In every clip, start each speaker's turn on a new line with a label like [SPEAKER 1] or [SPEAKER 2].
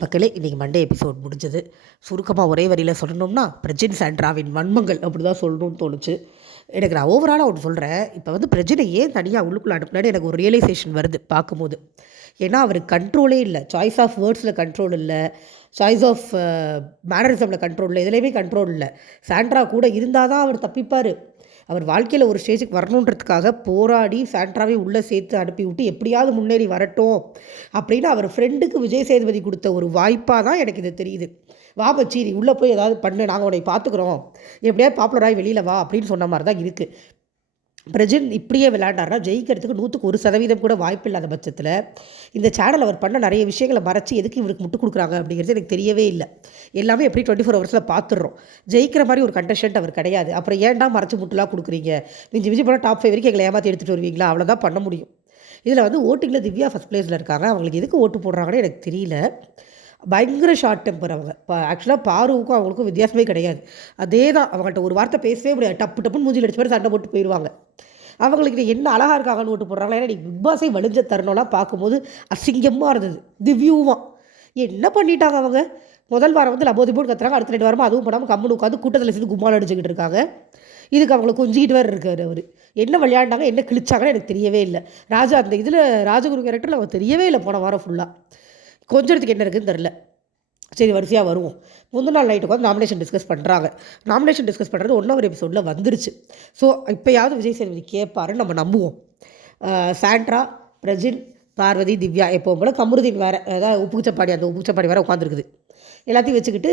[SPEAKER 1] மக்களே இன்றைக்கி Monday episode முடிஞ்சது. சுருக்கமாக ஒரே வரியில் சொல்லணும்னா பிரஜின் சாண்ட்ராவின் வன்மங்கள் அப்படி தான் சொல்லணும்னு தோணுச்சு. எனக்கு நான் ஓவராலாக ஒன்று சொல்கிறேன் இப்போ வந்து பிரஜினை ஏன் தனியாக உள்ளுக்குள்ள அனுப்புனாடி எனக்கு ஒரு ரியலைசேஷன் வருது பார்க்கும்போது. ஏன்னா அவர் கண்ட்ரோலே இல்லை. சாய்ஸ் ஆஃப் வேர்ட்ஸில் கண்ட்ரோல் இல்லை. சாய்ஸ் ஆஃப் மேனரிசமில் கண்ட்ரோல் இல்லை. இதுலேயுமே கண்ட்ரோல் இல்லை. சாண்ட்ரா கூட இருந்தால் தான் அவர் தப்பிப்பார். அவர் வாழ்க்கையில் ஒரு ஸ்டேஜுக்கு வரணுன்றதுக்காக போராடி சாண்ட்ராவை உள்ளே சேர்த்து அனுப்பி விட்டு எப்படியாவது முன்னேறி வரட்டும் அப்படின்னு அவர் ஃப்ரெண்டுக்கு விஜய் சேதுபதி கொடுத்த ஒரு வாய்ப்பாக தான் எனக்கு இது தெரியுது. வா பச்சி நீ உள்ளே போய் ஏதாவது பண்ணு நாங்கள் உன்னை பார்த்துக்குறோம். எப்படியாவது பாப்புலராகி வெளியில் வா அப்படின்னு சொன்ன மாதிரி தான் இருக்குது பிரஜின் இப்படியே விளையாண்டாருன்னா ஜெயிக்கிறதுக்கு நூற்றுக்கு ஒரு சதவீதம் கூட வாய்ப்பு இல்லாத பட்சத்தில் இந்த சேனல் அவர் பண்ண நிறைய விஷயங்களை மறைச்சி எதுக்கு இவருக்கு முட்டு கொடுக்குறாங்க அப்படிங்கிறது எனக்கு தெரியவே இல்லை. எல்லாமே எப்படி டுவெண்ட்டி ஃபோர் ஹவர்ஸில் பார்த்துடுறோம் ஜெயிக்கிற மாதிரி ஒரு கண்டஸ்டன்ட் அவர் கிடையாது. அப்புறம் ஏன்டா மறைச்சி முட்டுலாம் கொடுக்குறீங்க? மிஞ்சி மிஞ்சி போனால் டாப் ஃபைவ் வரைக்கும் எங்களை ஏமாற்றி எடுத்துகிட்டு வருவீங்களா? அவ்வளோதான் பண்ண முடியும். இதில் வந்து ஓட்டிங்கில் திவ்யா ஃபஸ்ட் ப்ளேஸில் இருக்காங்க. அவங்களுக்கு எதுக்கு ஓட்டு போடுறாங்கன்னு எனக்கு தெரியல. பயங்கர ஷார்ட் டெம்பர் அவங்க. இப்போ ஆக்சுவலாக பாருவுக்கும் அவங்களுக்கும் வித்தியாசமே கிடையாது. அதே தான் அவங்கள்ட்ட ஒரு வார்த்தை பேசவே முடியாது. டப்பு டப்புன்னு மூஞ்சில் அடிச்சு மாதிரி சண்டை போட்டு போயிடுவாங்க அவங்களுக்கு என்ன அழகாக இருக்காங்கன்னு ஓட்டு போடுறாங்களா? ஏன்னா பிக் பாஸே வலிஞ்ச தருணம்லாம் பார்க்கும்போது அசிங்கமாக இருந்தது. திவ்யூவா. என்ன பண்ணிட்டாங்க அவங்க? முதல் வாரம் வந்து லபோதி போட்டு கத்துறாங்க அடுத்த ரெண்டு வாரமாக அதுவும் பண்ணாமல் கம்முன்னு உட்காந்து கூட்டத்தில் சேர்ந்து கும்மால் அடிச்சுக்கிட்டு இருக்காங்க. இதுக்கு அவங்களை கொஞ்சிக்கிட்டு வேறு இருக்கார் அவர். என்ன விளையாண்டாங்க என்ன கிழிச்சாங்கன்னு எனக்கு தெரியவே இல்லை. ராஜா அந்த இதில் ராஜகுரு கேரக்டரில் அவங்க தெரியவே இல்லை போன வாரம் ஃபுல்லாக கொஞ்சத்துக்கு என்ன இருக்குதுன்னு தெரில சரி வரிசையாக வருவோம். முந்தின நாள் நைட்டு உட்காந்து நாமினேஷன் டிஸ்கஸ் பண்ணுறாங்க நாமினேஷன் டிஸ்கஸ் பண்ணுறது ஒன்றாவது ஒரு எபிசோடில் வந்துருச்சு. ஸோ இப்போயாவது விஜய் சேதுபதி கேட்பாருன்னு நம்ம நம்புவோம். சாண்ட்ரா பிரஜின் பார்வதி திவ்யா எப்போவும் போல் கமருதீன் வேறு அதாவது உப்புச்சப்பாடி அந்த உப்புச்சப்பாடி வேறு உட்காந்துருக்குது எல்லாத்தையும் வச்சுக்கிட்டு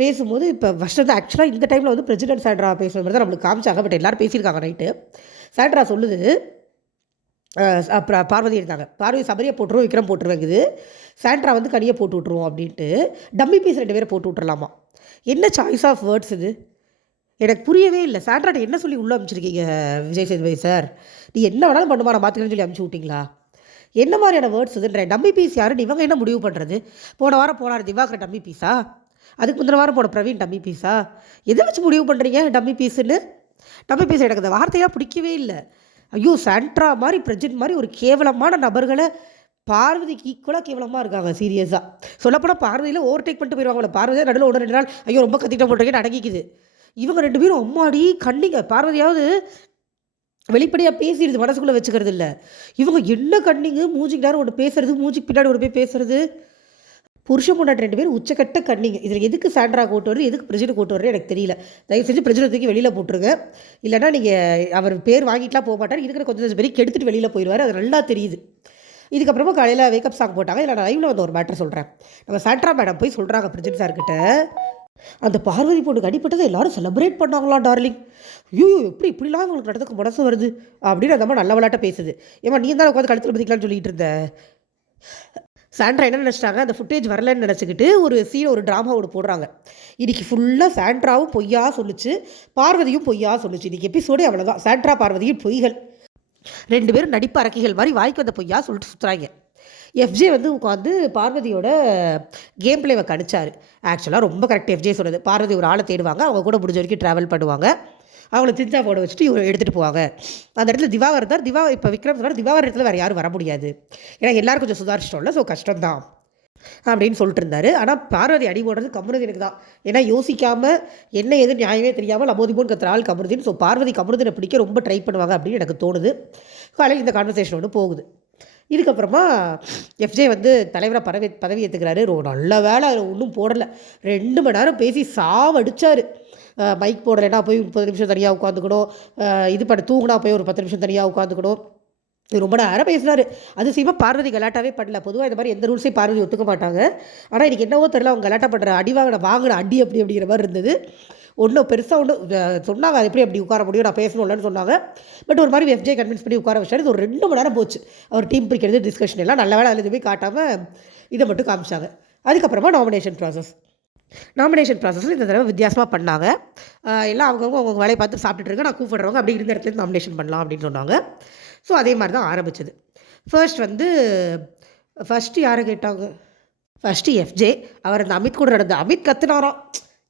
[SPEAKER 1] பேசும்போது இப்போ ஃபஸ்ட்டு வந்து ஆக்சுவலாக இந்த டைமில் வந்து பிரசிடென்ட் சாண்ட்ரா பேசுகிற மாதிரி தான் நம்மளுக்கு காமிச்சாங்க. பட் எல்லோரும் பேசியிருக்காங்க நைட்டு சாண்ட்ரா சொல்லுது அப்புறம் பார்வதி இருந்தாங்க. பார்வதி சபரியை போட்டுருவோம் விக்ரம் போட்டுருவேங்குது சாண்ட்ரா வந்து கனியை போட்டு விட்ருவோம் அப்படின்ட்டு டம்மி பீஸ் ரெண்டு பேரை போட்டு விட்றலாமா என்ன சாய்ஸ் ஆஃப் வேர்ட்ஸ் இது? எனக்கு புரியவே இல்லை. சாண்ட்ராட்ட என்ன சொல்லி உள்ளே அனுப்பிச்சிருக்கீங்க விஜய் சேதுபதி சார்? நீ என்ன வேணாலும் பண்ணுமா நான் பார்த்துக்கணும்னு சொல்லி அனுப்பிச்சி விட்டிங்களா? என்ன மாதிரியான வேர்ட்ஸ் இதுன்ற? டம்மி பீஸ் யாருன்னு இவங்க என்ன முடிவு பண்ணுறது போன வாரம் போனார் திவாகர் டம்மி பீஸா? அதுக்கு முந்தின வாரம் போன பிரவீன் டம்மி பீஸா? எதை வச்சு முடிவு பண்ணுறீங்க டம்மி பீஸுன்னு? டம்மி பீஸ் எனக்கு அந்த வார்த்தையாக பிடிக்கவே இல்லை. ஐயோ சாண்ட்ரா மாதிரி பிரஜின் மாதிரி ஒரு கேவலமான நபர்களை பார்வதிக்கு ஈக்குவலாக கேவலமாக இருக்காங்க சீரியஸாக சொல்லப்போனால் பார்வதியில் ஓவர்டேக் பண்ணிட்டு போயிடுவாங்களே பார்வதியாக நடுவில் ஒன்று ரெண்டு நாள் ஐயோ ரொம்ப கத்திட்ட போட்டிருக்கேன் அடங்கிக்குது. இவங்க ரெண்டு பேரும் அம்மாடி கண்ணிங்க. பார்வதியாவது வெளிப்படையாக பேசிடுது மனசுக்குள்ளே வச்சுக்கிறது இல்லை இவங்க என்ன கண்ணிங்க? மூஞ்சிக்கு நேரம் ஒன்று பேசுறது மூஞ்சிக்கு பின்னாடி ஒரு போய் பேசுறது. புருஷன் முன்னாடி ரெண்டு பேரும் உச்சக்கட்ட கண்ணிங்க. இதில் எதுக்கு சாண்ட்ரா கூட்டு வருது? எதுக்கு பிரஜனை கூட்டு வருது எனக்கு தெரியல. தயவு செஞ்சு பிரஜனை தூக்கி வெளியில் போட்டுருங்க. இல்லைனா நீங்கள் அவர் பேர் வாங்கிட்டுலாம் போக மாட்டார். இருக்கிற கொஞ்சம் கொஞ்சம் பேர் கெடுத்துட்டு வெளியில் போயிடுவார் அது நல்லா தெரியுது. இதுக்கப்புறமா காலையில் வேக்கப் சாங் போட்டாங்க. இல்லை நான் லைவில் வந்து ஒரு மேட்டர் சொல்கிறேன் நம்ம சாண்ட்ரா மேடம் போய் சொல்கிறாங்க பிரஜன் சார்கிட்ட அந்த பார்வதி பொண்ணுக்கு அடிப்பட்டதை எல்லாரும் செலிப்ரேட் பண்ணாங்களா டார்லிங் ஐயோ எப்படி இப்படிலாம் உங்களுக்கு நடத்துக்கு மனசு வருது? அப்படின்னு அந்த மாதிரி நல்ல விளையாட்ட பேசுது. ஏமா நீ தான் உட்காந்து கழுத்தில் பதிக்கலாம்னு சொல்லிட்டு இருந்த? சாண்ட்ரா என்ன நினச்சிட்டாங்க? அந்த ஃபுட்டேஜ் வரலன்னு நினச்சிக்கிட்டு ஒரு சீன் ஒரு ட்ராமா ஒன்று போடுறாங்க. இன்றைக்கி ஃபுல்லாக சாண்ட்ராவும் பொய்யா சொல்லிச்சு. பார்வதியும் பொய்யா சொல்லிச்சு. இன்றைக்கி எபிசோடே அவ்வளோதான் சாண்ட்ரா பார்வதியும் பொய்கள். ரெண்டு பேரும் நடிப்பு அரக்கிகள் மாதிரி வாய்க்கு வந்த பொய்யா சொல்லிட்டு சுற்றுறாங்க எஃப்ஜே வந்து உட்காந்து பார்வதியோட கேம் பிளேவை கணிச்சார். ஆக்சுவலாக ரொம்ப கரெக்ட் எஃப்ஜே சொன்னது பார்வதி ஒரு ஆளை தேடுவாங்க. அவங்க கூட முடிஞ்ச வரைக்கும் ட்ராவல் பண்ணுவாங்க. அவங்கள திஞ்சா போட வச்சுட்டு இவங்க எடுத்துகிட்டு போவாங்க. அந்த இடத்துல திவாகர் இருந்தார். திவா இப்போ விக்ரம் சொன்னார். திவாகர் இடத்துல வேறு யாரும் வர முடியாது. ஏன்னா எல்லோரும் கொஞ்சம் சுதாரிச்சிட்டோம்ல ஸோ கஷ்டம்தான். அப்படின்னு சொல்லிட்டு இருந்தார். ஆனால் பார்வதி அடி போடுறது கமருதீனுக்கு தான். ஏன்னா யோசிக்காமல் என்ன எது நியாயமே தெரியாமல் அமோதிபோன் கத்துற ஆள் கமருதீன் ஸோ பார்வதி கமருதீனை பிடிக்க ரொம்ப ட்ரை பண்ணுவாங்க அப்படின்னு எனக்கு தோணுது. காலையில் இந்த கான்வர்சேஷன் ஒன்று போகுது. இதுக்கப்புறமா எஃப்ஜே வந்து தலைவராக பதவி பதவி ஏற்றுக்கிறாரு ரொம்ப நல்ல வேலை அதில் ஒன்றும் போடலை. ரெண்டு மணி நேரம் பேசி சாவடிச்சார். பைக் போடலைன்னா போய் முப்பது நிமிஷம் தனியாக உட்காந்துக்கணும். இது பண்ண தூங்கினா போய் ஒரு பத்து நிமிஷம் தனியாக உட்காந்துக்கணும். ரொம்ப நேரம் பேசினார் அது சீமா பார்வதி கலாட்டாவே பண்ணல. பொதுவாக இந்த மாதிரி எந்த ரூல்ஸையும் பார்வதி ஒத்துக்க மாட்டாங்க. ஆனால் இன்றைக்கி என்னவோ தெரில அவங்க கலாட்டா பண்ணுற அடி வாங்கின வாங்கின அடி அப்படி அப்படிங்கிற மாதிரி இருந்தது. ஒன்றும் பெருசாக ஒன்று சொன்னாங்க அது எப்படி அப்படி உட்கார முடியும் நான் பேசணும்லன்னு சொன்னாங்க. பட் ஒரு மாதிரி எஃப்ஜே கன்வின்ஸ் பண்ணி உட்கார வச்சாரு. இது ஒரு ரெண்டு மணி நேரம் போச்சு. அவர் டீம் பிரிக்கிறது டிஸ்கஷன் எல்லாம் நல்ல வேலை அதில் எதுவுமே காட்டாமல் இதை மட்டும் காமிச்சாங்க. அதுக்கப்புறமா நாமினேஷன் ப்ராசஸ் நாமினேஷன் ப்ராசஸில் இந்த தடவை வித்தியாசமாக பண்ணாங்க. எல்லாம் அவங்கவுங்க அவங்க வேலையை பார்த்து சாப்பிட்டுட்டு இருக்க நான் கூப்பிடுறவங்க அப்படி இருந்த இடத்துல நாமினேஷன் பண்ணலாம் அப்படின்னு சொன்னாங்க. ஸோ அதே மாதிரி தான் ஆரம்பிச்சது. ஃபர்ஸ்ட் வந்து ஃபஸ்ட்டு யாரை கேட்டாங்க? ஃபஸ்ட்டு எஃப்ஜே அவர் அந்த அமித் கூட நடந்த அமித் கத்துனாராம்.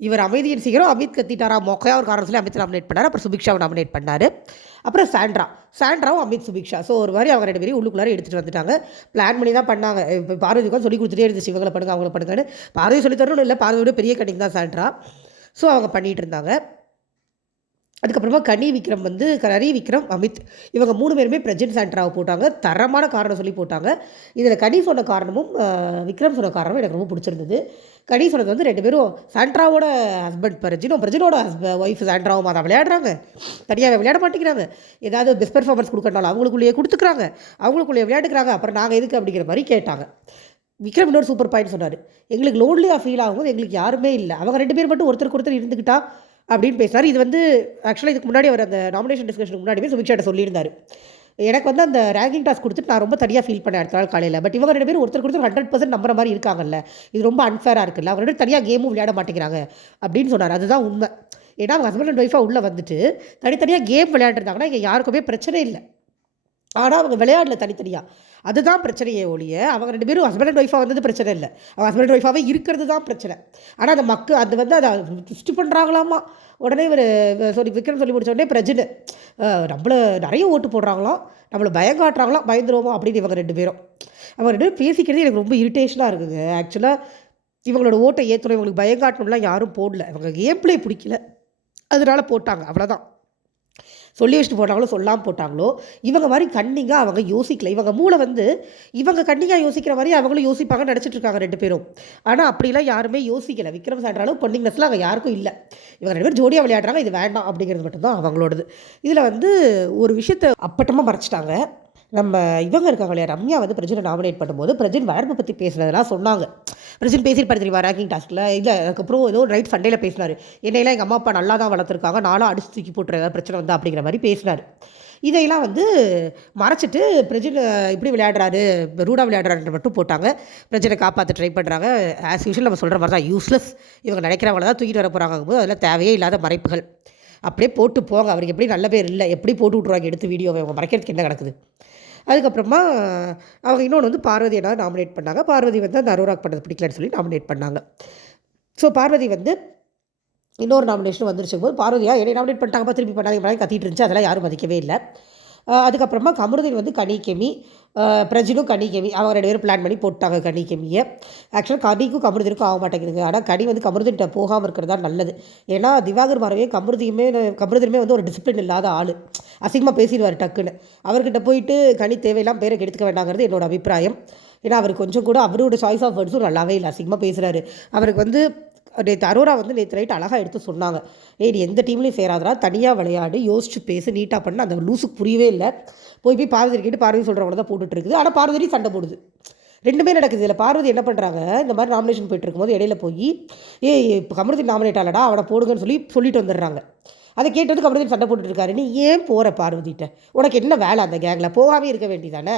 [SPEAKER 1] இவர் அமைதியின் சீக்கிரம் அமித் கத்திட்டாரா? மொக்கையாக ஒரு காரணம் சொல்லி அமித் நாமினேட் பண்ணார். அப்புறம் சுபிக்ஷாவை நாமினேட் பண்ணார். அப்புறம் சாண்ட்ரா. சாண்ட்ராவும் அமித் சுபிக்ஷா. ஸோ ஒரு மாதிரி அவங்க ரெண்டு பேரும் உள்ளுக்குள்ளார எடுத்துகிட்டு வந்துட்டாங்க. பிளான் பண்ணி தான் பண்ணாங்க. இப்போ பார்வதிக்கும் சொல்லி கொடுத்துட்டே இருந்துச்சு இவங்களை பண்ணுங்க அவங்கள பண்ணுங்கன்னு. பார்வதி சொல்லி தரணும் இல்லை பார்வதியோட பெரிய கட்டிங் தான் சாண்ட்ரா. ஸோ அவங்க பண்ணிகிட்டு இருந்தாங்க. அதுக்கப்புறமா கனி விக்ரம் வந்து கனி விக்ரம் அமித் இவங்க மூணு பேருமே பிரஜன் சாண்ட்ராவை போட்டாங்க. தரமான காரணம் சொல்லி போட்டாங்க. இதில் கனி சொன்ன காரணமும் விக்ரம் சொன்ன காரணமும் எனக்கு ரொம்ப பிடிச்சிருந்தது. கனி சொன்னது வந்து ரெண்டு பேரும் சாண்ட்ராவோட ஹஸ்பண்ட் பிரஜினும் பிரஜினோட ஹஸ்ப ஒய்ஃப் சாண்ட்ராவும் அதை விளையாடுறாங்க. தனியாக விளையாட மாட்டேங்கிறாங்க. ஏதாவது பெஸ்ட் பெர்ஃபார்மன்ஸ் கொடுக்கறனால அவங்களுக்குள்ளேயே கொடுத்துக்கிறாங்க. அவங்களுக்குள்ளேயே விளையாடுக்கிறாங்க. அப்புறம் நாங்கள் எதுக்கு அப்படிங்கிற மாதிரி கேட்டாங்க. விக்ரம் இன்னொரு சூப்பர் பாயிண்ட் சொன்னார். எங்களுக்கு லோன்லியாக ஃபீல் ஆகும்போது எங்களுக்கு யாருமே இல்லை. அவங்க ரெண்டு பேர் மட்டும் ஒருத்தருக்கு ஒருத்தர் இருந்துக்கிட்டா அப்படின்னு பேசினார். இது வந்து ஆக்சுவலாக இதுக்கு முன்னாடி அவர் அந்த நாமினேஷன் டிஸ்கஷனுக்கு முன்னாடியே சுபிக்ஷாட்ட சொல்லியிருந்தார். எனக்கு வந்து அந்த ரேங்கிங் டாஸ்க் கொடுத்துட்டு நான் ரொம்ப தனியாக ஃபீல் பண்ணேன் அடுத்த நாள் காலையில். பட் இவங்க ரெண்டு பேரும் ஒருத்தர் கொடுத்து ஹண்ட்ரட் பர்சன்ட் நம்புற மாதிரி இருக்காங்கல்ல. இது ரொம்ப அன்ஃபேராக இருக்குல்ல. அவங்க ரெண்டு தனியாக கேமும் விளையாட மாட்டேங்கிறாங்க அப்படின்னு சொன்னார். அதுதான் உண்மை. ஏன்னா அவங்க ஹஸ்பண்ட் அண்ட் ஒய்ஃபாக உள்ளே வந்துட்டு தனித்தனியாக கேம் விளையாண்டுருந்தாங்கன்னா இங்கே யாருக்குமே பிரச்சனை இல்லை. ஆனால் அவங்க விளையாடல தனித்தனியாக அதுதான் பிரச்சனையே ஒழிய அவங்க ரெண்டு பேரும் ஹஸ்பண்ட் அண்ட் ஒய்ஃபாக வந்தது பிரச்சனை இல்லை. அவங்க ஹஸ்பண்ட் அண்ட் ஒய்ஃபாகவே இருக்கிறது தான் பிரச்சனை. ஆனால் அந்த மக்கள் அது வந்து அதை ட்விஸ்ட் பண்ணுறாங்களாமா உடனே இவர் சாரி விக்ரம் சொல்லி முடிச்ச உடனே பிரஜினு நம்மளை நிறைய ஓட்டு போடுறாங்களாம் நம்மளை பயம் காட்டுறாங்களாம் பயந்துருவோமோ? அப்படின்னு இவங்க ரெண்டு பேரும். அவங்க ரெண்டு பேரும் பேசிக்கிறது எனக்கு ரொம்ப இரிட்டேஷனாக இருக்குங்க ஆக்சுவலாக இவங்களோட ஓட்டை ஏற்றணும் இவங்களுக்கு பயம் காட்டணும்லாம் யாரும் போடல. இவங்க கேம் ப்ளே பிடிக்கல. அதனால போட்டாங்க. அவ்வளோதான் சொல்லி வச்சுட்டு போனாங்களோ சொல்லாமல் போட்டாங்களோ இவங்க மாதிரி கண்ணிங்காக அவங்க யோசிக்கல. இவங்க மூளை வந்து இவங்க கண்ணிங்காக யோசிக்கிற மாதிரி அவங்களும் யோசிப்பாங்கன்னு நினச்சிட்டு இருக்காங்க ரெண்டு பேரும். ஆனால் அப்படிலாம் யாருமே யோசிக்கலை. விக்ரம் சாண்ட்ர அளவு பொன்னிங்னஸ்லாம் அங்கே யாருக்கும் இல்லை. இவங்க ரெண்டு பேரும் ஜோடியாக விளையாடுறாங்க இது வேண்டாம் அப்படிங்கிறது மட்டும்தான் அவங்களோடது. இதில் வந்து ஒரு விஷயத்தை அப்பட்டமாக மறைச்சிட்டாங்க. நம்ம இவங்க இருக்காங்க இல்லையா? ரம்யா வந்து பிரஜனை நாமினேட் பண்ணும்போது பிரஜன் வளர்ப்பு பற்றி பேசுனதெல்லாம் சொன்னாங்க. பிரஜன் பேசியிருப்பாரு தெரியுமா? ரேங்கிங் டாஸ்கில் இல்லை அதுக்கப்புறம் ஏதோ ரைட் சண்டேல பேசினார். என்னையெல்லாம் எங்கள் அம்மா அப்பா நல்லா தான் வளர்த்துருக்காங்க. நானும் அடிச்சு தூக்கி போட்டுற ஏதாவது பிரச்சனை வந்தா அப்படிங்கிற மாதிரி பேசினார். இதையெல்லாம் வந்து மறைச்சிட்டு பிரஜன் இப்படி விளையாடுறாரு ரூடா விளையாடுறாருன்ற மட்டும் போட்டாங்க. பிரஜனை காப்பாற்ற ட்ரை பண்ணுறாங்க ஆஸ் யூஷுவல் நம்ம சொல்கிற மாதிரி தான் யூஸ்லெஸ் இவங்க நினைக்கிறவங்கள தான் தூக்கிட்டு வர போகிறாங்க போது அதில் தேவையே இல்லாத மறைப்புகள். அப்படியே போட்டு போங்க. அவருக்கு எப்படி நல்ல பேர் இல்லை. எப்படி போட்டு விட்ருவாங்க எடுத்து வீடியோவை அவங்க மறைக்கிறதுக்கு என்ன கிடக்குது அதுக்கப்புறமா அவங்க இன்னொன்று வந்து பார்வதி என்ன நாமினேட் பண்ணாங்க. பார்வதி வந்து அந்த அரோராக் பண்ணது பிடிக்கலன்னு சொல்லி நாமினேட் பண்ணாங்க. ஸோ பார்வதி வந்து இன்னொரு நாமினேஷன் வந்துருச்சும் போது பார்வதியாக என்னை நாமினேட் பண்ணிட்டாங்கப்பா திருப்பி பண்ணாங்க கத்திட்டு இருந்துச்சு. அதெல்லாம் யாரும் மதிக்கவே இல்லை. அதுக்கப்புறமா கமருதீன் வந்து கனி பிரஜினும் கனி அவங்க ரெண்டு பேரும் பிளான் பண்ணி போட்டாங்க கனி ஆக்சுவலாக கனிக்கும் கமருதீனுக்கும் ஆக மாட்டேங்குதுங்க. ஆனால் கனி வந்து கமருதீன்கிட்ட போகாமல் இருக்கிறது தான் நல்லது. ஏன்னா திவாகர் மாறவே கமருதியுமே கமருதீனுமே வந்து ஒரு டிசிப்ளின் இல்லாத ஆள். அசிங்கமாக பேசிடுவார் டக்குன்னு. அவர்கிட்ட போயிட்டு கனி தேவையெல்லாம் பேரை கெடுத்துக்க வேண்டாங்கிறது என்னோட அபிப்பிராயம். ஏன்னா அவர் கொஞ்சம் கூட அவரோட சாய்ஸ் ஆஃப் வேர்ட்ஸும் நல்லாவே இல்லை. அசிங்கமாக பேசுகிறாரு அவருக்கு வந்து நேற்று அரோரா வந்து நேற்று நைட் அழகாக எடுத்து சொன்னாங்க. ஏய் நீ எந்த டீம்லையும் சேராதரா தனியாக விளையாடு யோசிச்சு பேசு நீட்டாக பண்ண. அந்த லூசுக்கு புரியவே இல்லை. போய் போய் பார்வதி கேட்டு பார்வதி சொல்கிறவங்க தான் போட்டுட்ருக்குது ஆனால் பார்வதி சண்டை போடுது. ரெண்டுமே நடக்குது. இதில் பார்வதி என்ன பண்ணுறாங்க இந்த மாதிரி நாமினேஷன் போயிட்டு இருக்கும்போது இடையில போய் ஏய் இப்போ கமருதீன் நாமினேட் ஆகலடா அவனை போடுங்கன்னு சொல்லி சொல்லிட்டு வந்துடுறாங்க. அதை கேட்டது கமருதீன் சண்டை போட்டுட்டு இருக்காரு. நீ ஏன் போகிற பார்வதிட்ட உனக்கு என்ன வேலை அந்த கேங்கில் போகாமே இருக்க வேண்டியதானே?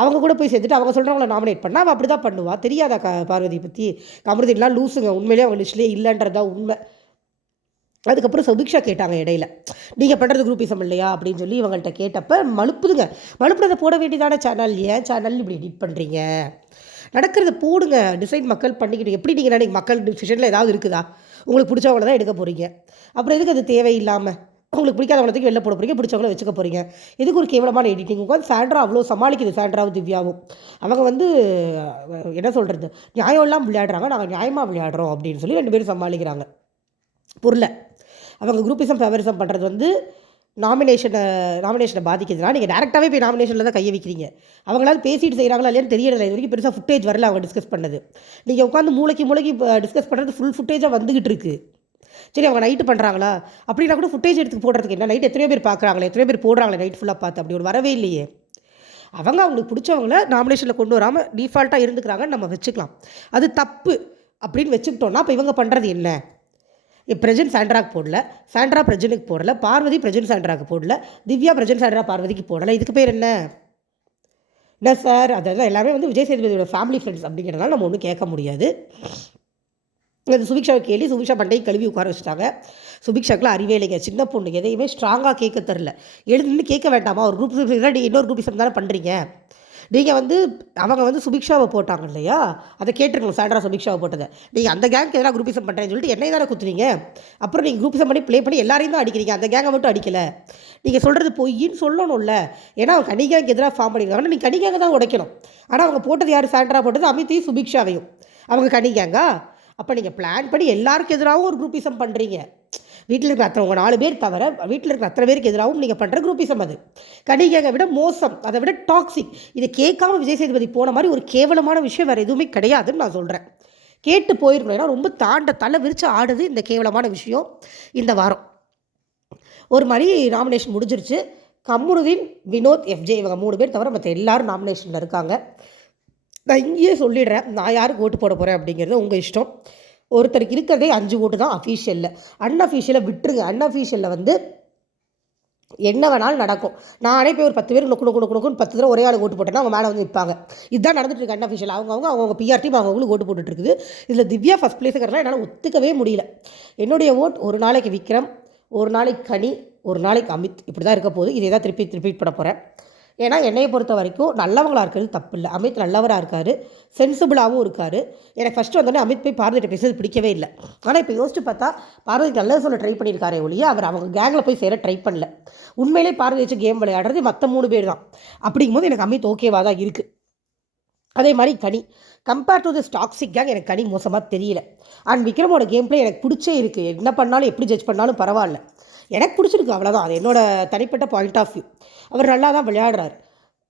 [SPEAKER 1] அவங்க கூட போய் சேர்ந்துட்டு அவங்க சொல்கிறவங்கள நாமினேட் பண்ணால் அவள் அப்படி தான் பண்ணுவா. தெரியாதா க பார்வதி பற்றி கமருதிலாம் லூசுங்க. உண்மையிலேயே அவங்க லிஸ்ட்லேயே இல்லைன்றதா உண்மை. அதுக்கப்புறம் சுபிக்ஷா கேட்டாங்க இடையில. நீங்கள் பண்ணுறது குரூப்பிசம் இல்லையா? அப்படின்னு சொல்லி இவங்கள்ட்ட கேட்டப்ப மழுப்புதுங்க. மழுப்புறதை போட வேண்டியதான சேனல் ஏன் சேனல் இப்படி எடிட் பண்ணுறீங்க நடக்கிறத போடுங்க. டிசைன் மக்கள் பண்ணிக்கிட்டு. எப்படி நீங்கள் நினைக்க மக்கள் டிசிஷனில் ஏதாவது இருக்குதா? உங்களுக்கு பிடிச்சவங்கள தான் எடுக்க போகிறீங்க அப்புறம் எதுக்கு அது தேவையில்லாமல் உங்களுக்கு பிடிக்காதவங்களுக்கு வெளில போட போகிறீங்க பிடிச்சவங்கள வச்சுக்க போகிறீங்க இதுக்கு ஒரு கேவலமான எடிட்டிங் உட்காந்து சாண்ட்ரா அவ்வளோ சமாளிக்குது சாண்ட்ராவும் திவ்யாவும். அவங்க வந்து என்ன சொல்கிறது நியாயம்லாம் விளையாடுறாங்க நாங்கள் நியாயமாக விளையாடுறோம் அப்படின்னு சொல்லி ரெண்டு பேரும் சமாளிக்கிறாங்க. புரியல அவங்க குரூப்பிசம் ஃபேவரிசம் பண்ணுறது வந்து நாமினேஷனை நாமினேஷனை பாதிக்கிறதுனா நீங்கள் டேரெக்டாகவே போய் நாமினேஷனில் தான் கையை வைக்கிறீங்க. அவங்களால பேசிட்டு செய்கிறாங்களா இல்லையான்னு தெரியல இது வரைக்கும் பெருசாக ஃபுட்டேஜ் வரல அவங்க டிஸ்கஸ் பண்ணது. நீங்கள் உட்காந்து மூளைக்கு மூளைக்கு டிஸ்கஸ் பண்ணுறது ஃபுல் ஃபுட்டேஜாக வந்துக்கிட்டு இருக்குது சரி அவங்க நைட்டு பண்ணுறாங்களா அப்படின்னா கூட ஃபுட்டேஜ் எடுத்து போடுறதுக்கு என்ன? நைட் எத்தனையோ பேர் பார்க்குறாங்களே எத்தனையோ பேர் போடுறாங்களே நைட் ஃபுல்லாக பார்த்து. அப்படி ஒரு வரவே இல்லையே. அவங்க அவங்களுக்கு பிடிச்சவங்கள நாமினேஷனில் கொண்டு வராமல் டிஃபால்ட்டாக இருந்துக்கிறாங்கன்னு நம்ம வச்சுக்கலாம். அது தப்பு அப்படின்னு வச்சுக்கிட்டோன்னா அப்போ இவங்க பண்ணுறது என்ன? பிரஜன் சாண்ட்ராக்கு போடல சாண்ட்ரா பிரஜனுக்கு போடல பார்வதி பிரஜன் சாண்ட்ராக்கு போடல திவ்யா பிரஜன் சாண்ட்ரா பார்வதிக்கு போடல இதுக்கு பேர் என்ன? என்ன சார் அதெல்லாம் எல்லாமே வந்து விஜய் சேதுபதியோட ஃபேமிலி ஃப்ரெண்ட்ஸ் அப்படிங்கிறதுனால நம்ம ஒன்றும் கேட்க முடியாது. அது சுபிக்ஷாவை கேள்வி சுபிக்ஷா பண்டையை கழுவி உட்கார வச்சுட்டாங்க. சுபிக்ஷாக்கெலாம் அறிவே இல்லைங்க. சின்ன பொண்ணு எதையுமே ஸ்ட்ராங்காக கேட்க தெரில. எழுந்து கேட்க வேண்டாமா? ஒரு குரூப் நீங்கள் இன்னொரு குரூப் தானே பண்ணுறீங்க நீங்கள் வந்து அவங்க வந்து சுபிக்ஷாவை போட்டாங்க இல்லையா? அதை கேட்டிருக்கணும் சாண்ட்ரா சுபிக்ஷாவை போட்டதை. நீங்கள் அந்த கேங்க்கு எதனா குரூப்பிசம் பண்ணுறேன்னு சொல்லிட்டு என்னை தானே குத்துறீங்க? அப்புறம் நீங்கள் குரூப்பிசம் பண்ணி ப்ளே பண்ணி எல்லாரையும் தான் அடிக்கிறீங்க. அந்த கேங்கை மட்டும் அடிக்கலை. நீங்கள் சொல்கிறது பொய்ன்னு சொல்லணும்ல. ஏன்னா அவங்க கனி கேங்க் எதிராக ஃபார்ம் பண்ணியிருக்காங்க நீங்கள் கனி கேங்கை தான் உடைக்கணும். ஆனால் அவங்க போட்டது யார்? சாண்ட்ரா போட்டது அமித்தையும் சுபிக்ஷாவையும். அவங்க கனி கேங்கா அப்போ நீங்கள் பிளான் பண்ணி எல்லாருக்கும் எதிராகவும் ஒரு குரூப்பிசம் பண்ணுறீங்க வீட்டில் இருக்கிற அத்தனை உங்கள் நாலு பேர் தவிர வீட்டில் இருக்கிற அத்தனை பேருக்கு எதிராகவும் நீங்கள் பண்ணுற குரூப்பிசம் அது. கணிகையை விட மோசம் அதை விட டாக்ஸிக் இதை கேட்காம விஜய் சேதுபதி போன மாதிரி ஒரு கேவலமான விஷயம் வேறு எதுவுமே கிடையாதுன்னு நான் சொல்கிறேன் கேட்டு போயிருக்கணும். ஏன்னா ரொம்ப தாண்ட தலை விரித்து ஆடுது இந்த கேவலமான விஷயம் இந்த வாரம். ஒரு மாதிரி நாமினேஷன் முடிஞ்சிருச்சு. கம்முருதீன் வினோத் எஃப்ஜே இவங்க மூணு பேர் தவிர மற்ற எல்லாரும் நாமினேஷனில் இருக்காங்க. நான் இங்கேயே சொல்லிடுறேன் நான் யாருக்கு ஓட்டு போட போகிறேன் அப்படிங்கிறது உங்கள் இஷ்டம். ஒருத்தருக்கு இருக்கிறதே அஞ்சு ஓட்டு தான் அஃபீஷியலில் அன்அஃபீஷியலை விட்டுருங்க. அன்அஃபீஷியலில் வந்து என்ன வேணாலும் நடக்கும். நானே போய் ஒரு பத்து பேர் நொக்கு நொக்கு நொக்கு நொக்குன்னு பத்து தடவை ஒரே ஆள் ஓட்டு போட்டேன்னா அவங்க மேலே வந்து நிற்பாங்க இதுதான் நடந்துட்டு இருக்கு அன்அஃபீஷியல் அவங்க அவங்க அவங்க பிஆர் டீம் அவங்களுக்கு ஓட்டு போட்டுட்டு இருக்குது. இதில் திவ்யா ஃபஸ்ட் பிளேஸுங்கிறதுலாம் என்னால் ஒத்துக்கவே முடியல. என்னுடைய ஓட் ஒரு நாளைக்கு விக்ரம் ஒரு நாளைக்கு கனி ஒரு நாளைக்கு அமித். இப்படி தான் இருக்க போகுது. இதே தான் திருப்பி ரிப்பீட் பண்ண போகிறேன் ஏன்னா என்னையை பொறுத்த வரைக்கும் நல்லவங்களாக இருக்கிறது தப்பு இல்லை அமித் நல்லவராக இருக்கார். சென்சிபிளாகவும் இருக்கார். எனக்கு ஃபஸ்ட்டு வந்தோடனே அமித் போய் பார்வதிட்ட பேசுறது பிடிக்கவே இல்லை. ஆனால் இப்போ யோசிச்சு பார்த்தா பார்வதி நல்லது சொல்ல ட்ரை பண்ணியிருக்காரே ஒழிய அவர் அவங்க கேங்கில் போய் சேர ட்ரை பண்ணல. உண்மையிலே பார்வதி வச்சு கேம் விளையாடுறது மற்ற மூணு பேர் தான் அப்படிங்கும்போது எனக்கு அமித் ஓகேவாக தான் இருக்குது அதே மாதிரி Kani. Compare to this toxic gang எனக்கு கனி மோசமாக தெரியல. அண்ட் விக்ரமோட கேம் பிளே எனக்கு பிடிச்சே இருக்குது என்ன பண்ணாலும் எப்படி ஜட்ஜ் பண்ணாலும் பரவாயில்ல. எனக்கு பிடிச்சிருக்கு அவ்வளோதான் அது என்னோடய தனிப்பட்ட பாயிண்ட் ஆஃப் வியூ அவர் நல்லா தான் விளையாடுறாரு.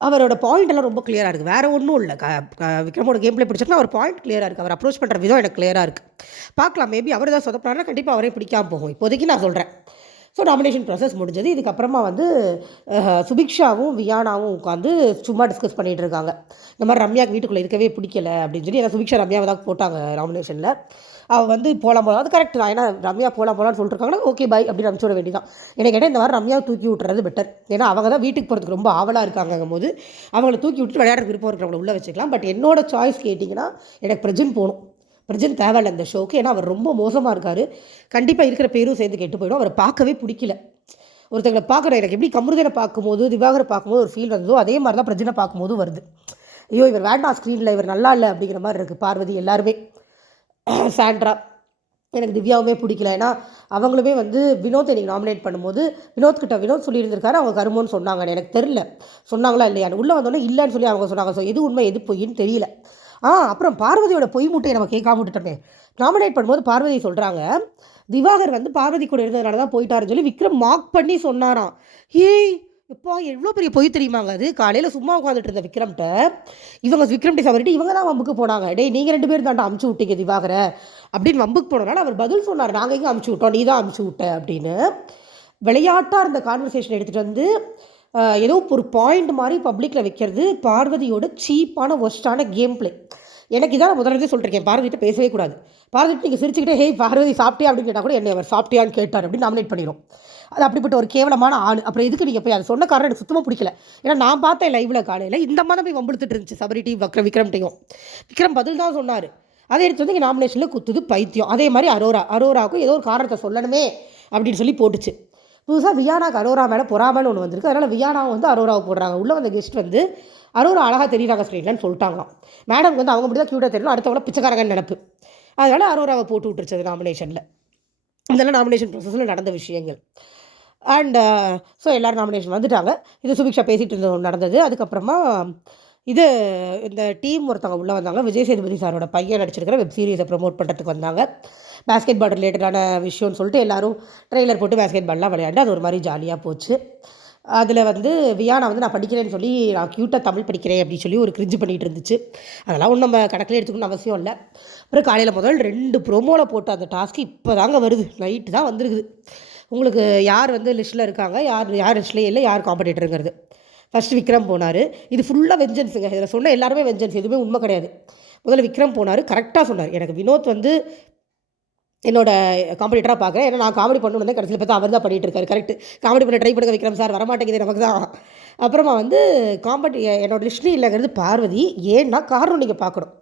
[SPEAKER 1] அவரோட பாயிண்ட் எல்லாம் ரொம்ப கிளியராக இருக்குது வேறு ஒன்றும் இல்லை. க விக்ரமோட கேம் பிளே பிடிச்சிருக்குன்னா அவர் பாயிண்ட் கிளியராக இருக்குது அவர் அப்ரோச் பண்ணுற விதம் எனக்கு கிளியராக இருக்குது பார்க்கலாம். மேபி அவர் தான் சொதப்பினாருன்னா கண்டிப்பாக அவரே பிடிக்காம போகும். இப்போதைக்கு நான் சொல்கிறேன் ஸோ நாமினேஷன் ப்ராசஸ் முடிஞ்சது. இதுக்கப்புறமா வந்து சுபிக்ஷாவும் வியானாவும் உட்காந்து சும்மா டிஸ்கஸ் பண்ணிகிட்டு இருக்காங்க. இந்த மாதிரி ரம்யாக்கு வீட்டுக்குள்ளே இருக்கவே பிடிக்கல அப்படின்னு சொல்லி ஏன்னா சுபிக்ஷா ரம்யாவை தான் போட்டாங்க நாமினேஷனில் அவள் வந்து போகலாம் போகலாம் அது கரெக்ட் தான். ஏன்னா ரம்யா போகலாம் போகலான்னு சொல்லிட்டு இருக்காங்கன்னா ஓகே பை அப்படின்னு அனுப்பிச்சு விட வேண்டியதான் எனக்கு கேட்டால் இந்த மாதிரி ரம்யாவை தூக்கி விட்டுறது பெட்டர் ஏன்னா அவங்க தான் வீட்டுக்கு போகிறதுக்கு ரொம்ப ஆவலாக இருக்காங்கும் போது அவங்கள தூக்கி விட்டு விளையாட விருப்பம் இருக்கிறவங்கள உள்ளே வச்சுக்கலாம். பட் என்னோட சாய்ஸ் கேட்டிங்கன்னா எனக்கு பிரஜன் போகணும். பிரஜன் தேவையில்லை இந்த ஷோக்கு ஏன்னா அவர் ரொம்ப மோசமாக இருக்கார். கண்டிப்பாக இருக்கிற பேரும் சேர்ந்து கெட்டு போயிடும். அவரை பார்க்கவே பிடிக்கல. ஒருத்தங்களை பார்க்குற எனக்கு எப்படி கமருதனை பார்க்கும்போது திவாகரை பார்க்கும்போது ஒரு ஃபீல் வந்ததோ அதே மாதிரி தான் பிரஜனை பார்க்கும்போது வருது. ஐயோ இவர் வேண்டாம் ஸ்க்ரீனில் இவர் நல்லா இல்லை அப்படிங்கிற மாதிரி இருக்குது பார்வதி எல்லாருமே. சாண்ட்ரா. எனக்கு திவ்யாவுமே பிடிக்கல. ஏன்னா அவங்களுமே வந்து வினோத் எனக்கு நாமினேட் பண்ணும்போது வினோத் கிட்ட வினோத் சொல்லியிருந்திருக்காரு அவங்க கருமோன்னு சொன்னாங்க எனக்கு தெரில சொன்னாங்களா இல்லையா? உள்ளே வந்தோடனே இல்லைன்னு சொல்லி அவங்க சொன்னாங்க. ஸோ எது உண்மை எது பொய்ன்னு தெரியல. ஆ அப்புறம் பார்வதியோட பொய் முட்டையை நம்ம கேட்காம விட்டுட்டோமே. நாமினேட் பண்ணும்போது பார்வதி சொல்கிறாங்க திவாகர் வந்து பார்வதி கூட இருந்ததுனால தான் போயிட்டாருன்னு சொல்லி விக்ரம் மார்க் பண்ணி சொன்னாராம். ஏய் இப்போ எவ்வளோ பெரிய பொய் தெரியுமாங்க அது? காலையில் சும்மா உட்காந்துட்டு இருந்த விக்ரம்கிட்ட இவங்க விக்ரம் சவரிட்டு இவங்க தான் வம்புக்கு போனாங்க. டேய் நீங்கள் ரெண்டு பேரும் தாண்டா அமுச்சு விட்டீங்க திவாகர. அப்படின்னு வம்புக்கு போனனால அவர் பதில் சொன்னார். நாங்கள் எங்கே அமுச்சு விட்டோம்? நீ தான் அமுச்சு விட்ட அப்படின்னு. விளையாட்டாக இருந்த கான்வர்சேஷன் எடுத்துகிட்டு வந்து ஏதோ ஒரு பாயிண்ட் மாதிரி பப்ளிக்கில் வைக்கிறது பார்வதியோட சீப்பான ஒஸ்டான கேம் பிளே எனக்கு இதான் நான் முதல்ல சொல்லிருக்கேன். பார்வதிட்ட பேசவே கூடாது. பார்வதி நீங்கள் சிரிச்சுக்கிட்டே ஹேய் பார்வதி சாப்பிட்டியா? அப்படின்னு கேட்டால் கூட என்னை அவர் சாப்பிட்டியான்னு கேட்டார் அப்படின்னு நாமினேட் பண்ணிடும் அது அப்படிப்பட்ட ஒரு கேவலமான ஆள். அப்புறம் எதுக்கு நீங்கள் போய் அதை சொன்ன காரணம் எனக்கு சுத்தமாக பிடிக்கல. ஏன்னா நான் பார்த்தேன் லைவில் காலையில் இந்த மாதிரி போய் வம்புடுத்துட்டு இருந்துச்சு. சபரி டி வக்ர விக்ரம்ட்டையும் விக்ரம் பதில் தான் சொன்னார். அதை எடுத்து வந்து இங்கே நாமினேஷனில் குத்துது பைத்தியம். அதே மாதிரி அரோரா. அரோராவுக்கும் ஏதோ ஒரு காரணத்தை சொல்லணுமே அப்படின்னு சொல்லி போட்டுச்சு. புதுசாக வியானாக்கு அரோரா மேலே பொறாமன்னு ஒன்று வந்திருக்கு. அதனால் வியானாவும் வந்து அரோராவை போடுறாங்க. உள்ளே வந்த கெஸ்ட் வந்து அரோரா அழகாக தெரியுறாங்க ஸ்க்ரீன்லன்னு சொல்லிட்டாங்களாம். மேடம் வந்து அவங்க மட்டும் தான் க்யூட்டாக தெரியணும் அடுத்தவங்கள பிச்சைக்காரங்கன்னு நினப்பு. அதனால் அரோராவை போட்டு விட்டுருச்சது அது நாமினேஷனில் இதெல்லாம் நாமினேஷன் ப்ரொசஸில் நடந்த விஷயங்கள். அண்ட் ஸோ எல்லோரும் நாமினேஷன் வந்துட்டாங்க. இது சுபிக்ஷா பேசிகிட்டு இருந்தோம் நடந்தது. அதுக்கப்புறமா இது இந்த டீம் ஒருத்தவங்க உள்ளே வந்தாங்க. விஜய் சேதுபதி சாரோட பையன் நடிச்சிருக்கிற வெப் சீரிஸை ப்ரோமோட் பண்ணுறதுக்கு வந்தாங்க. பேஸ்கெட் பால் ரிலேட்டடான விஷயம்னு சொல்லிட்டு எல்லோரும் ட்ரெய்லர் போட்டு பேஸ்கெட் பால்லாம் விளையாண்டு அது ஒரு மாதிரி ஜாலியாக போச்சு. அதில் வந்து வியானா வந்து நான் படிக்கிறேன்னு சொல்லி நான் க்யூட்டாக தமிழ் படிக்கிறேன் அப்படின்னு சொல்லி ஒரு கிரிஞ்சு பண்ணிகிட்டு இருந்துச்சு. அதெல்லாம் ஒன்றும் நம்ம கணக்கில் எடுத்துக்கணும்னு அவசியம் இல்லை. அப்புறம் காலையில் முதல் ரெண்டு ப்ரோமோவில் போட்ட அந்த டாஸ்க்கு இப்போ தாங்க வருது. நைட்டு தான் வந்துருக்குது. உங்களுக்கு யார் வந்து லிஸ்ட்டில் இருக்காங்க? யார் யார் லிஸ்ட்லேயே இல்லை? யார் காம்படிட்டருங்கிறது ஃபர்ஸ்ட் விக்ரம் போனார். இது ஃபுல்லாக வெஞ்சன்ஸுங்க இதில் சொன்ன எல்லாருமே வெஞ்சன்ஸ் எதுவுமே உண்மை கிடையாது. முதல்ல விக்ரம் போனார். கரெக்டாக சொன்னார். எனக்கு வினோத் வந்து என்னோட காம்படிட்டராக பார்க்குறேன். ஏன்னா நான் காமெடி பண்ணணும் கடைசியில் பார்த்தா அவர் தான் பண்ணிட்டு இருக்காரு கரெக்ட் காமெடி பண்ண ட்ரை பண்ணுங்க விக்ரம் சார். வரமாட்டேங்குது நமக்கு தான். அப்புறமா வந்து காம்படி என்னோட லிஸ்ட்லேயும் இல்லைங்கிறது பார்வதி. ஏன்னா காரணம் நீங்கள் பார்க்கணும்.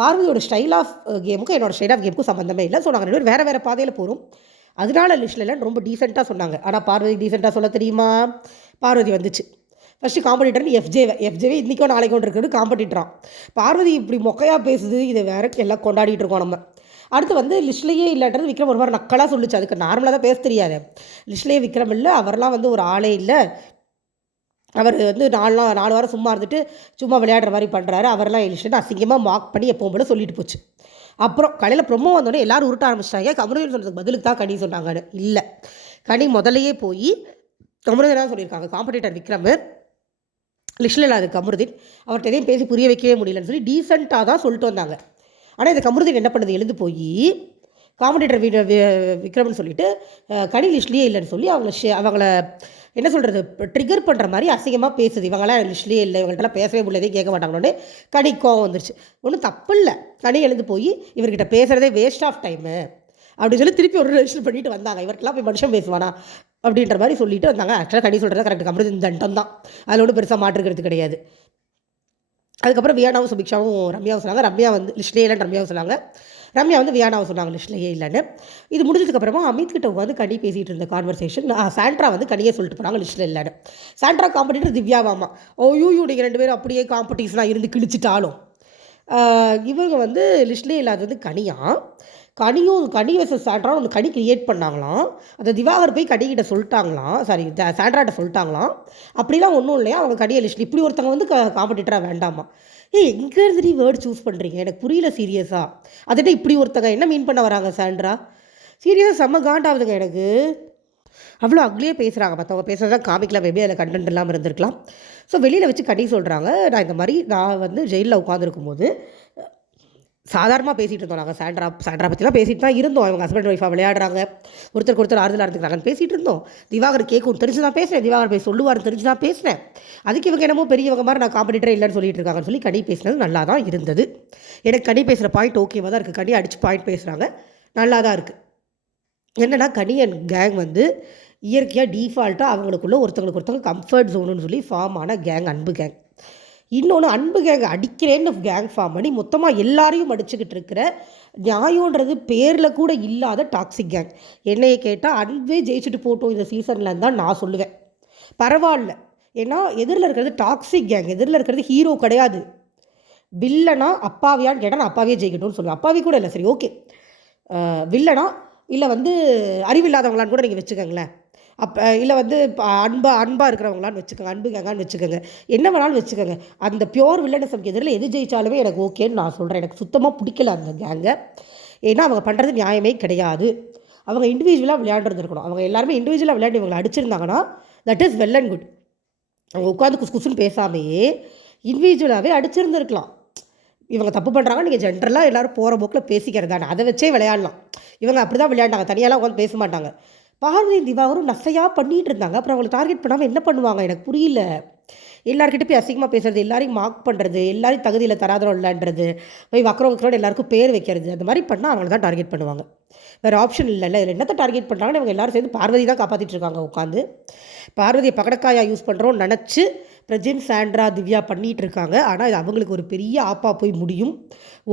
[SPEAKER 1] பார்வதியோட ஸ்டைல் ஆஃப் கேமுக்கும் என்னோட ஸ்டைல் ஆஃப் கேமுக்கும் சம்மந்தமே இல்லை. ஸோ நாங்கள் ரெண்டு பேரும் வேறு வேறு பாதையில் போகிறோம் அதனால லிஸ்ட்டில் இல்லை ரொம்ப டீசெண்டாக சொன்னாங்க. ஆனால் பார்வதி டீசெண்டாக சொல்ல தெரியுமா? பார்வதி வந்துச்சு. ஃபஸ்ட்டு காம்படிட்டர்னு எஃப்ஜேவை எஃப்ஜேவே இன்றைக்கோ நாளைக்கோ இருக்கிறது காம்படிட்டரான் பார்வதி இப்படி மொக்கையாக பேசுது. இதை வேற எல்லாம் கொண்டாடிட்டு இருக்கோம் நம்ம. அடுத்து வந்து லிஸ்ட்லேயே இல்லைன்றது விக்ரம் ஒரு மாதிரி நக்கலாக சொல்லிச்சு. அதுக்கு நார்மலாக தான் பேச தெரியாது. லிஸ்ட்லேயே விக்ரம் இல்லை. அவர்லாம் வந்து ஒரு ஆளே இல்லை. அவர் வந்து நாலு நாள் நாலு வாரம் சும்மா இருந்துட்டு சும்மா விளையாடுற மாதிரி பண்ணுறாரு அவரெல்லாம் எழுச்சிட்டு அசிங்கமாக மார்க் பண்ணி எப்பவும் போல சொல்லிட்டு போச்சு. அப்புறம் காலையில் ப்ரொமோ வந்தோடனே எல்லாரும் உருட்ட ஆரம்பிச்சிட்டாங்க. கமருதீன் சொன்னதுக்கு பதிலுக்கு தான் கனி சொன்னாங்கன்னு. இல்லை. கனி முதலையே போய் கமருதனாக சொல்லியிருக்காங்க. காம்படிட்டர் விக்ரம். லிஸ்டில் இல்லாத கமருதீன். அவர்கிட்ட எதையும் பேசி புரிய வைக்கவே முடியலன்னு சொல்லி டீசெண்டாக தான் சொல்லிட்டு வந்தாங்க. ஆனால் இந்த கமருதீன் என்ன பண்ணுது? எழுந்து போய் காம்படிட்டர் வீ விக்ரம்னு சொல்லிட்டு கனி லிஸ்ட்லேயே இல்லைன்னு சொல்லி அவங்கள ஷே அவங்கள என்ன சொல்கிறது ட்ரிகர் பண்ணுற மாதிரி அசிங்கமாக பேசுது. இவங்களாம் லிஸ்ட்லேயே இல்லை இவங்கள்ட்டலாம் பேசவே முடியாதே கேட்க மாட்டாங்களோன்னு கனி கோவம் வந்துருச்சு. ஒன்றும் தப்பு இல்லை கனி எழுந்து போய் இவர்கிட்ட பேசுகிறதே வேஸ்ட் ஆஃப் டைமு அப்படின்னு சொல்லி திருப்பி ஒரு ரெஜிஸ்டர் பண்ணிட்டு வந்தாங்க. இவர்கிட்டலாம் போய் மனுஷன் பேசுவானா? அப்படின்ற மாதிரி சொல்லிட்டு வந்தாங்க. ஆக்சுவலாக கனி சொல்கிறது கரெக்ட் கமருது இந்த தண்டம் தான். அதில் ஒன்றும் பெருசாக மாற்றுக்கிறது கிடையாது. அதுக்கப்புறம் வியானாவும் சுபிக்ஷாவும் ரம்யாவும் சொன்னாங்க. ரம்யா வந்து லிஸ்ட்லேயே இல்லைன்னு ரம்யாவும் சொன்னாங்க. ரம்யா வந்து வியானாவும் சொன்னாங்க லிஸ்ட்லேயே இல்லைன்னு. இது முடிஞ்சதுக்கப்புறமா அமித் கிட்ட உட்காந்து கனி பேசிகிட்டு இருந்த கான்வர்சேஷன் சாண்ட்ரா வந்து கனியே சொல்லிட்டு போனாங்க லிஸ்ட்டில் இல்லைன்னு. சாண்ட்ரா காம்படிட்டர் திவ்யாவாமா ஓய்யூ நீங்கள் ரெண்டு பேரும் அப்படியே காம்படிஷனாக இருந்து கிழிச்சிட்டாலும். இவங்க வந்து லிஸ்ட்லேயே இல்லாதது கனியாக கனியும் கனி வச சாண்ட்ரா ஒன்று கனி கிரியேட் பண்ணாங்களாம். அந்த திவாகர் போய் கனிக்கிட்ட சொல்லிட்டாங்களாம். சாரி சாண்ட்ராட்ட சொல்லிட்டாங்களாம். அப்படிலாம் ஒன்றும் இல்லையா? அவங்க கனியை லிஸ்ட் இப்படி ஒருத்தவங்க வந்து காம்படிட்டராக வேண்டாமா? ஏய் எங்கேருந்து நீ வேர்டு சூஸ் பண்ணுறீங்க எனக்கு புரியல சீரியஸாக அதுகிட்ட இப்படி ஒருத்தங்க என்ன மீன் பண்ண வராங்க சாண்ட்ரா? சீரியஸாக செம்ம காண்டாகுதுங்க எனக்கு. அவ்வளோ அக்லியே பேசுகிறாங்க மற்றவங்க பேசுகிறதா காமிக்கலாம் மேபி அதில் கண்டென்ட் இல்லாமல் இருந்திருக்கலாம். ஸோ வெளியில் வச்சு கட்டி சொல்கிறாங்க நான் இந்த மாதிரி நான் வந்து ஜெயிலில் உட்காந்துருக்கும் போது சாதாரணமாக பேசிகிட்டு இருந்தோம் நாங்கள் சாண்ட்ரா சாண்ட்ரா பற்றிலாம் பேசிட்டு தான் இருந்தோம். அவங்க ஹஸ்பண்ட் ஒய்ஃபாக விளையாடுறாங்க. ஒருத்தருக்கு ஒருத்தர் ஆறுதலாக இருந்துக்கிறாங்கன்னு பேசிகிட்டு இருந்தோம். திவாகர் கேட்கும் தெரிஞ்சு தான் பேசுகிறேன் திவாகர் போய் சொல்லுவார் தெரிஞ்சு தான் பேசுகிறேன் அதுக்கு இவங்க என்னமோ பெரியவங்க மாதிரி நான் காம்படிட்டரே இல்லைன்னு சொல்லிட்டு இருக்காங்கன்னு சொல்லி கனி பேசினது நல்லா தான் இருந்தது. எனக்கு கனி பேசுகிற பாயிண்ட் ஓகேவாக தான் இருக்குது கனி அடித்து பாயிண்ட் பேசுகிறாங்க நல்லா தான் இருக்குது என்னென்னா கனி அண்ட் கேங் வந்து இயற்கையாக டீஃபால்ட்டாக அவங்களுக்குள்ள ஒருத்தவங்களுக்கு ஒருத்தவங்க கம்ஃபர்ட் ஜோனுன்னு சொல்லி ஃபார்ம் ஆன கேங் அன்பு கேங் இன்னொன்று அன்பு கேங் அடிக்கிறேன்னு கேங் ஃபார்ம் பண்ணி மொத்தமாக எல்லாரையும் அடிச்சுக்கிட்டு இருக்கிற நியாயன்றது பேரில் கூட இல்லாத டாக்ஸிக் கேங் என்னையை கேட்டால் அன்பே ஜெயிச்சுட்டு போட்டோம் இந்த சீசனில் தான் நான் சொல்லுவேன். பரவாயில்ல. ஏன்னா எதிரில் இருக்கிறது டாக்ஸிக் கேங் எதிரில் இருக்கிறது ஹீரோ கிடையாது. வில்லனா அப்பாவியான்னு கேட்டால் நான் அப்பாவே ஜெயிக்கட்டும்னு சொல்லுவேன். அப்பாவி கூட இல்லை. சரி ஓகே வில்லனா இல்லை வந்து அறிவில்லாதவங்களான்னு கூட நீங்கள் வச்சுக்கோங்களேன். அப்போ இல்லை வந்து அன்பாக அன்பாக இருக்கிறவங்களான்னு வச்சுக்கோங்க அன்பு கேங்கான்னு வச்சுக்கோங்க. என்ன வேணாலும் வச்சுக்கோங்க. அந்த பியோர் வில்லனசம்க்கு எதிரில் எது ஜெயித்தாலுமே எனக்கு ஓகேன்னு நான் சொல்கிறேன் எனக்கு சுத்தமாக பிடிக்கல அந்த கேங்கை ஏன்னா அவங்க பண்ணுறது நியாயமே கிடையாது. அவங்க இண்டிவிஜுவலாக விளையாண்டுருந்துருக்கணும். அவங்க எல்லாருமே இண்டிவிஜுவலாக விளையாண்டு இவங்களை அடிச்சிருந்தாங்கன்னா that is well and good அவங்க உட்காந்து குசு குசுன்னு பேசாமையே இண்டிவிஜுவலாகவே அடிச்சிருந்துருக்கலாம். இவங்க தப்பு பண்ணுறாங்க நீங்கள் ஜென்ரலாக எல்லோரும் போகிற போக்கில் பேசிக்கிறதானே அதை வச்சே விளையாடலாம். இவங்க அப்படி தான் விளையாண்டாங்க. தனியாலாம் உட்காந்து பேச மாட்டாங்க. பார்வதி திவாகரும் நசையாக பண்ணிகிட்டு இருந்தாங்க. அப்புறம் அவங்களை டார்கெட் பண்ணாமல் என்ன பண்ணுவாங்க? எனக்கு புரியல. எல்லாருக்கிட்ட போய் அசிங்கமாக பேசுறது எல்லாரையும் மார்க் பண்ணுறது எல்லாரையும் தகுதியில் தராதரம் இல்லைன்றது போய் வக்கரம் வக்கரோட எல்லாருக்கும் பேர் வைக்கிறது அந்த மாதிரி பண்ணால் அவங்கள தான் டார்கெட் பண்ணுவாங்க. வேறு ஆப்ஷன் இல்லைல்ல இதில் என்னத்தை டார்கெட் பண்ணுறாங்கன்னு இவங்க எல்லாரும் சேர்ந்து பார்வதி தான் காப்பாற்றிட்டு இருக்காங்க உட்காந்து பார்வதியை பகடக்காயாக யூஸ் பண்ணுறோம் நினச்சி பிரஜின் சாண்ட்ரா திவ்யா பண்ணிகிட்டு இருக்காங்க. ஆனால் இது அவங்களுக்கு ஒரு பெரிய ஆப்பாக போய் முடியும்.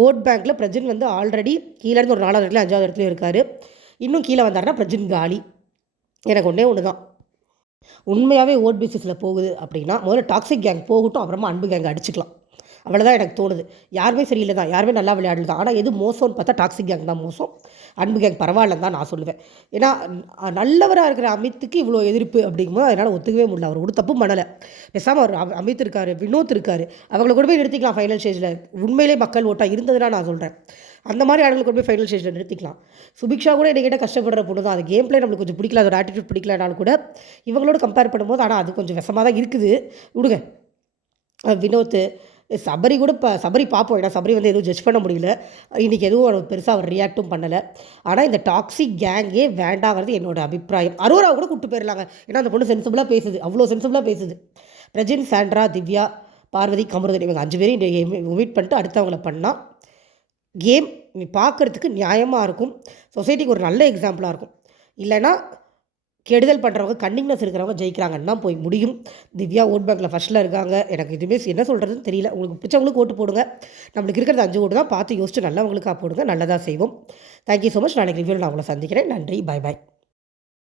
[SPEAKER 1] ஓட் பேங்க்கில் பிரஜின் வந்து ஆல்ரெடி கீழேருந்து ஒரு நாலாவது இடத்துல அஞ்சாவது இடத்துல இருக்கார். இன்னும் கீழே வந்தாருன்னா பிரஜின் காலி. எனக்கு ஒன்றே ஒன்று தான் உண்மையாகவே ஓட் பிசிஸில் போகுது அப்படின்னா முதல்ல டாக்ஸிக் கேங் போகட்டும் அப்புறமா அன்பு கேங் அடிச்சுக்கலாம். அவ்வளோதான் எனக்கு தோணுது. யாருமே சரியில்லை தான். யாருமே நல்லா விளையாடல தான். ஆனால் எது மோசம்னு பார்த்தா டாக்ஸிக் கேங் தான் மோசம். அன்பு கேங் பரவாயில்லன்னு தான் நான் சொல்லுவேன். ஏன்னா நல்லவராக இருக்கிற அமித்துக்கு இவ்வளோ எதிர்ப்பு அப்படிங்கும்போது அதனால் ஒத்துக்கவே முடியல. அவர் ஒரு தப்பும் பண்ணலை. பேசாமல் அவர் அமித் இருக்கார் வினோத் இருக்கார். அவங்கள கூட போய் நிறுத்திக்கலாம் ஃபைனல் ஸ்டேஜில் உண்மையிலே மக்கள் ஓட்டாக இருந்ததுன்னா நான் சொல்கிறேன் அந்த மாதிரி ஆட்கள் கொண்டு போய் ஃபைனல் ஸ்டேஜில் நிறுத்திக்கலாம். சுபிக்ஷா கூட என்கிட்ட கஷ்டப்படுற பொண்ணு தான். அது கேம் பிளே நம்மளுக்கு கொஞ்சம் பிடிக்கல அதோட ஆட்டிடியூட் பிடிக்கலனாலும் கூட இவங்களோட கம்பேர் பண்ணும்போது ஆனால் அது கொஞ்சம் விஷமாக தான் இருக்குது. விடுங்க. வினோத் சபரி கூட இப்போ சபரி பார்ப்போம் ஏன்னா சபரி வந்து எதுவும் ஜட்ஜ் பண்ண முடியல. இன்றைக்கி எதுவும் பெருசாக அவர் ரியாக்டும் பண்ணலை. ஆனால் இந்த டாக்ஸிக் கேங்கே வேண்டாங்கிறது என்னோட அபிப்பிராயம். அரோரா கூட கூப்பிட்டு போயிடலாங்க ஏன்னா அந்த பொண்ணு சென்சிபிளாக பேசுது. அவ்வளோ சென்சிபிளாக பேசுது. பிரஜின் சாண்ட்ரா திவ்யா பார்வதி கமருதன் இவங்க அஞ்சு பேரும் மீட் பண்ணிட்டு அடுத்தவங்களை பண்ணால் கேம் நீ பார்க்குறதுக்கு நியாயமாக இருக்கும். சொசைட்டிக்கு ஒரு நல்ல எக்ஸாம்பிளாக இருக்கும். இல்லைனா கெடுதல் பண்ணுறவங்க கண்டிங்னஸ் இருக்கிறவங்க ஜெயிக்கிறாங்கன்னா போய் முடியும். திவ்யா ஓட் பேங்கில் ஃபஸ்ட்டில் இருக்காங்க. எனக்கு இதுவுமே என்ன சொல்கிறதுன்னு தெரியல. உங்களுக்கு பிடிச்சவங்களுக்கு ஓட்டு போடுங்க. நம்மளுக்கு இருக்கிறது அஞ்சு ஓட்டு தான். பார்த்து யோசிச்சு நல்லவங்களுக்காக போடுங்க. நல்லதாக செய்வோம். தேங்க்யூ ஸோ மச் நாளைக்கு ரிவ்யூவில் நான் உங்களை சந்திக்கிறேன். நன்றி. பாய் பாய்